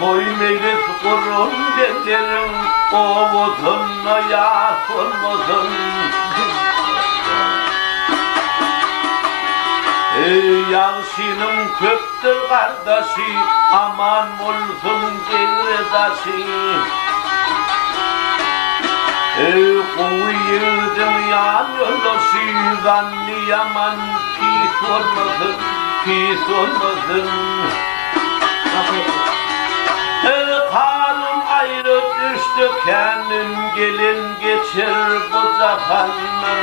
Boyun eğrip kurun derlerim, ovudunla yas olmasın. Yansının köktür kardeşi, aman olsun devredaşı. Kovu yıldım yan yoldaşı, zanni yaman pis olmasın, pis olmasın. Karnım ayrı düştü kendim, gelin geçir bu zafanlar.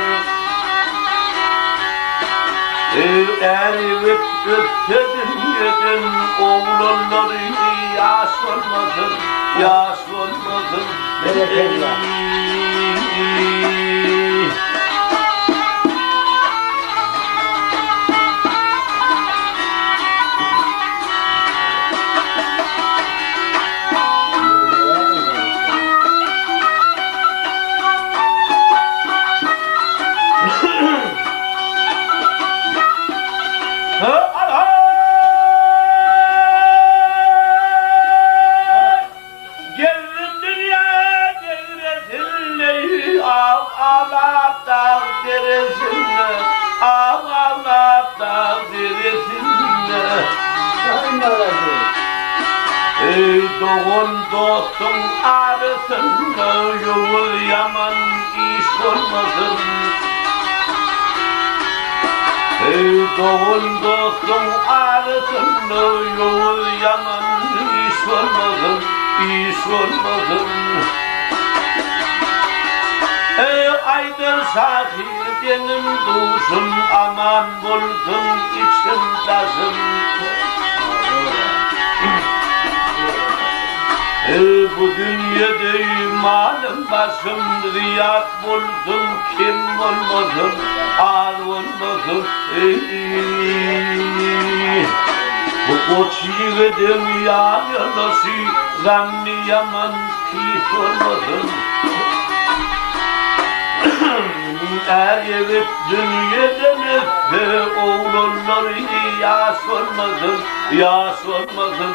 Erivip öptedin yedim, oğlanlarını yaş olmasın, yaş olmasın. Doğun dostun arasında yol yaman iş olmasın. Doğun dostun arasında yol yaman iş olmasın, iş olmasın. Aydır sahil benim duşum, aman bulsun içimdesin. Bu dünyada imanım başım, riyad buldum kim olmasın, al olmasın. Bu koç yiğidim yan yanası, zanni yaman pis olmasın. Eriyip dünyadan öptü, oğlanları yaş olmasın, yaş olmasın.